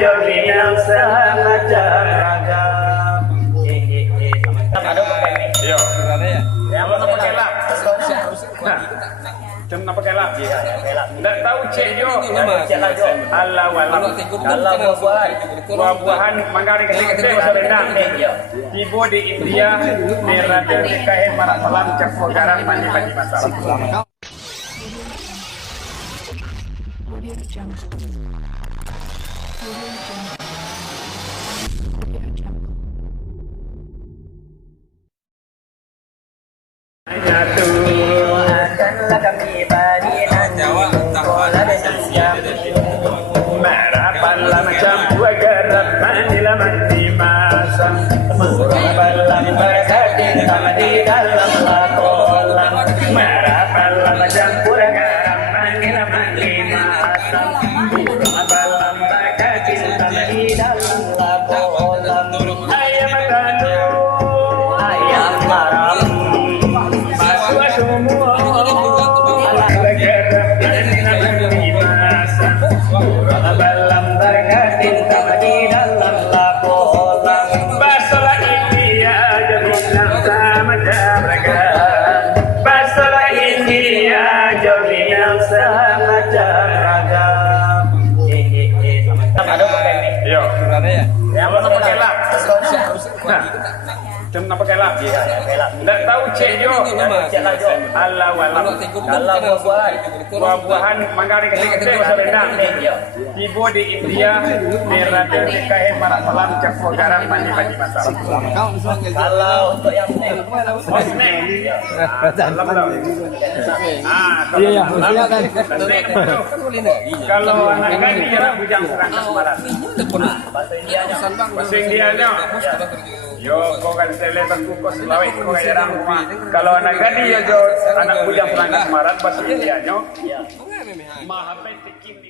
jogi yang semacam ragam. Yo. Yang mana pakai lap? Cuma pakai lap. Tidak tahu cek jo. Cek lah jo. Allah walam. Allah buah-buahan. Buah-buahan manggaring kecil serendang. Ibu di India merada dikain marak malam campur garam mandi mandi masalah. Akanlah kami Jawa Merapalah macam buah garam manilah mandi masam. Merapalah berkati sama di dalam lakolam. Merapalah macam buah garam manilah mandi masam. Merapalah berkati sama di dalam lakolam. Ayam kanu, Ayam maram. masuk semua. Merapalah berkati sama di dalam lakolam. Basalah India jadi sama jabragan. Basalah India jadi Semacam ragam. Ada pakai ini. Yo. Yang mana pakai lap? Cuma pakai lap. Tidak tahu cek jo. Cek lah jo. Allah walam. Allah buah-buahan. Buah-buahan manggaring kecil serendang. Ibu di India merada dikain marak malam campur garam mandi mandi masalah. Kalau untuk yang ini, Snack. Salam dong. Iya, Snack betul. Kalau anak gadis ya bujang serang kasmaran. bahasa Indianya. Bahasa Indianya. Yo, kau kan selebar kukus lawai kau jarang rumah. Kalau anak gadis ya jo anak bujang serang kasmaran bahasa Indianya. Ya. Maha petikin.